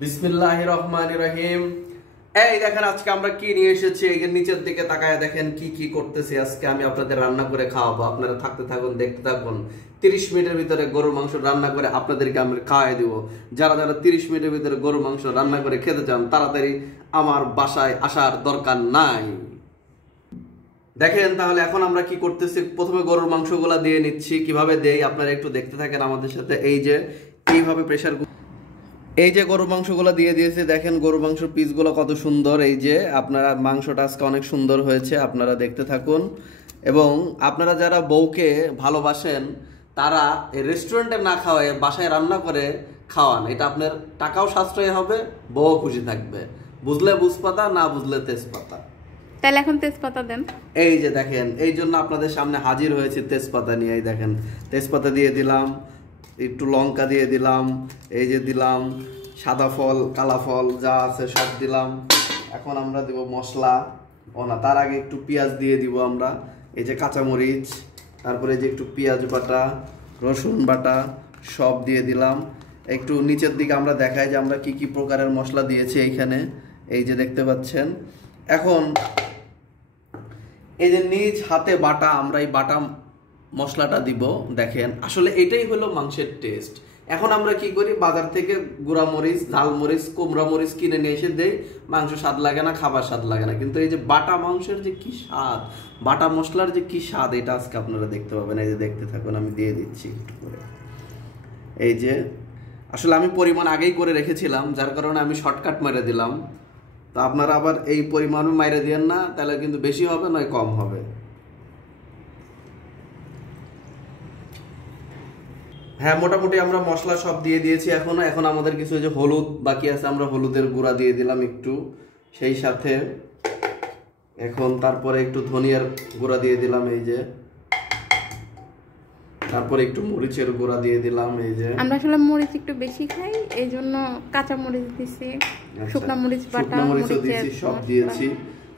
বিসমিল্লাহির রহমানির রহিম। এই দেখেন আজকে আমরা কি নিয়ে এসেছি, এই নিচের দিকে তাকায় দেখেন কি কি করতেছি। আজকে আমি আপনাদের রান্না করে খাওয়াবো, আপনারা থাকতে থাকুন, দেখতে থাকুন। 30 মিনিটের ভিতরে গরুর মাংস রান্না করে আপনাদেরকে আমি খাওয়াই দিব। যারা যারা 30 মিনিটের ভিতরে গরুর মাংস রান্না করে খেতে চান তাড়াতাড়ি আমার বাসায় আসার দরকার নাই। দেখেন তাহলে এখন আমরা কি করতেছি, প্রথমে গরুর মাংসগুলা দিয়ে নিচ্ছি। কিভাবে দেই আপনারা একটু দেখতে থাকেন আমাদের সাথে। এই যে এইভাবে প্রেসার, এই যে গরুর মাংসগুলো দিয়ে দিয়েছে, দেখেন গরুর মাংসের পিসগুলো কত সুন্দর। এই যে আপনারা মাংসটা আজকে অনেক সুন্দর হয়েছে, আপনারা দেখতে থাকুন। এবং আপনারা যারা বউকে ভালোবাসেন তারা রেস্টুরেন্টে না খাওয়ায় বাসায় রান্না করে খাওয়ান, এটা আপনার টাকাও সাশ্রয় হবে, বউ খুশি থাকবে। বুঝলে বুঝপাতা, না বুঝলে তেজপাতা। তাহলে এখন তেজপাতা দেন। এই যে দেখেন, এই জন্য আপনাদের সামনে হাজির হয়েছে তেজপাতা নিয়ে। এই দেখেন তেজপাতা দিয়ে দিলাম, একটু লঙ্কা দিয়ে দিলাম, এই যে দিলাম সাদা ফল কালা ফল যা আছে সব দিলাম। এখন আমরা দেব মশলা, তার আগে একটু পেঁয়াজ দিয়ে দিব আমরা। এই যে কাঁচামরিচ, তারপরে যে একটু পেঁয়াজ বাটা, রসুন বাটা সব দিয়ে দিলাম। একটু নিচের দিকে আমরা দেখাই যে আমরা কি কি প্রকারের মশলা দিয়েছি এইখানে, এই যে দেখতে পাচ্ছেন। এখন এই যে নিজ হাতে বাটা, আমরা এই বাটা মশলাটা দিব। দেখেন আসলে এটাই হলো মাংসের টেস্ট। এখন আমরা কি করি, বাজার থেকে গুঁড়া মরিচ, ঝাল মরিচ, কুমড়া মরিচ কিনে নিয়ে এসে দেই, মাংস স্বাদ লাগে না, খাবার স্বাদ লাগে না। কিন্তু এই যে বাটা মাংসের যে কি স্বাদ, বাটা মশলার যে কি স্বাদ, এটা আজকে আপনারা দেখতে পাবেন। এই যে দেখতে থাকুন, আমি দিয়ে দিচ্ছি একটু করে। এই যে আসলে আমি পরিমাণ আগেই করে রেখেছিলাম, যার কারণে আমি শর্টকাট মেরে দিলাম। তো আপনারা আবার এই পরিমাণ মাইরে দিয়েন না, তাহলে কিন্তু বেশি হবে নয় কম হবে। হ্যাঁ, মোটামুটি আমরা মশলা সব দিয়ে দিয়েছি। এখন আমাদের কিছু যে হলুদ বাকি আছে, আমরা হলুদের গুঁড়া দিয়ে দিলাম একটু, সেই সাথে এখন তারপরে একটু ধনিয়ার গুঁড়া দিয়ে দিলাম, এই যে তারপরে একটু মরিচের গুঁড়া দিয়ে দিলাম। এই যে আমরা আসলে মরিচ একটু বেশি খাই, এই জন্য কাঁচা মরিচ দিছি, শুকনা মরিচ বাটা, মরিচও দিয়েছি, সব দিয়েছি।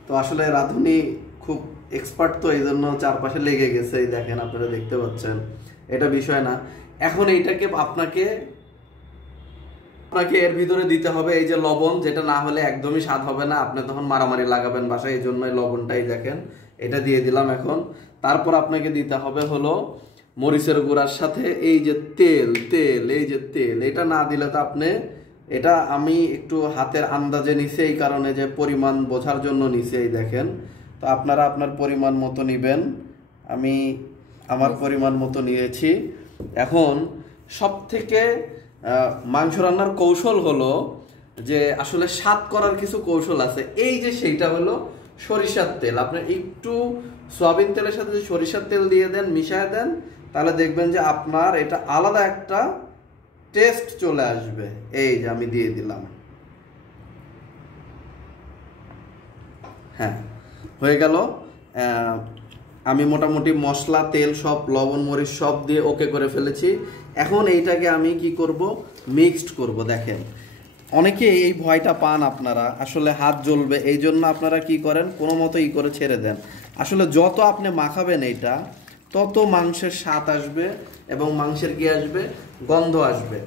তো আসলে রাঁধুনি খুব এক্সপার্ট, তো এই জন্য চারপাশে লেগে গেছে। এই দেখেন আপনারা দেখতে পাচ্ছেন, এটা বিষয় না। এখন এইটাকে আপনাকে এর ভিতরে দিতে হবে এই যে লবণ, যেটা না হলে একদমই স্বাদ হবে না, আপনি তখন মারামারি লাগাবেন বাসায়। এই জন্যই লবণটাই দেখেন এটা দিয়ে দিলাম। এখন তারপর আপনাকে দিতে হবে হলো মরিচের গুঁড়ার সাথে এই যে তেল, এই যে তেল, এটা না দিলে তো আপনি, এটা আমি একটু হাতের আন্দাজে নিছি, এই কারণে যে পরিমাণ বোঝার জন্য নিছি। এই দেখেন, তো আপনারা আপনার পরিমাণ মতো নিবেন, আমি আমার পরিমাণ মতো নিয়েছি। এখন সব থেকে মাংস রান্নার কৌশল হলো যে আসলে স্বাদ করার কিছু কৌশল আছে। এই যে সেইটা হলো সরিষার তেল। আপনি একটু সয়াবিন তেলের সাথে সরিষার তেল দিয়ে দেন, মিশিয়ে দেন, তাহলে দেখবেন যে আপনার এটা আলাদা একটা টেস্ট চলে আসবে। এই যে আমি দিয়ে দিলাম, হ্যাঁ হয়ে গেল। আমি মোটামুটি মশলা, তেল সব, লবণ মরিচ সব দিয়ে ওকে করে ফেলেছি। এখন এইটাকে আমি কি করব, মিক্সড করব। দেখেন অনেকে এই ভয়টা পান আপনারা, আসলে হাত জ্বলবে, এই জন্য আপনারা কি করেন, কোনো মতো করে ছেড়ে দেন। আসলে যত আপনি মাখাবেন এইটা, তত মাংসের স্বাদ আসবে এবং মাংসের কি আসবে, গন্ধ আসবে।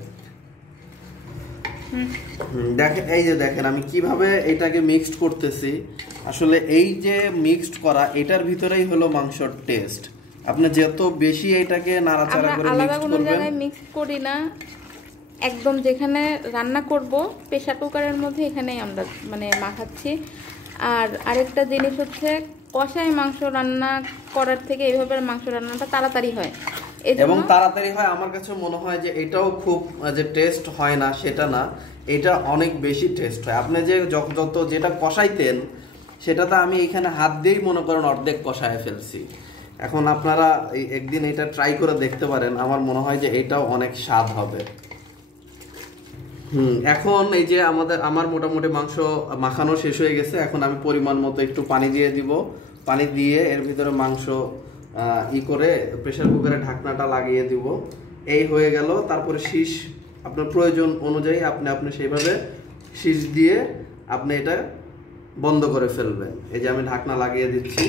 দেখেন এই যে দেখেন আমি কিভাবে এটাকে মিক্সড করতেছি। আসলে এই যে মিক্সড করা, এটার ভিতরেই হলো মাংসের টেস্ট। আপনি যত বেশি এটাকে নাড়াচাড়া করে মিক্সড করবেন, জায়গায় মিক্স করি না, একদম যেখানে রান্না করব প্রেসার কুকারের মধ্যে এখানেই আমরা মানে মাখাচ্ছি। আর আরেকটা জিনিস হচ্ছে, কষায় মাংস রান্না করার থেকে এইভাবে মাংস রান্নাটা তাড়াতাড়ি হয় এবং তাড়াতাড়ি হয়। আমার কাছে মনে হয় যে এটাও খুব যে টেস্ট হয় না সেটা না, এটা অনেক বেশি টেস্ট হয়। আপনি যে যত যেটা কষাইতেন সেটাতে আমি এখানে হাত দিয়েই মনে করেন অর্ধেক কষায় ফেলছি। এখন আপনারা একদিন এটা ট্রাই করে দেখতে পারেন, আমার মনে হয় যে এটাও অনেক স্বাদ হবে। এখন এই যে আমার মোটামুটি মাংস মাখানো শেষ হয়ে গেছে। এখন আমি পরিমাণ মতো একটু পানি দিয়ে দিব, পানি দিয়ে এর ভিতরে মাংস করে প্রেসার কুকারে ঢাকনাটা লাগিয়ে দিব। এই হয়ে গেল। তারপরে শীষ আপনার প্রয়োজন অনুযায়ী আপনি সেইভাবে শীষ দিয়ে আপনি এটা বন্ধ করে ফেলবেন। এই যে আমি ঢাকনা লাগিয়ে দিচ্ছি।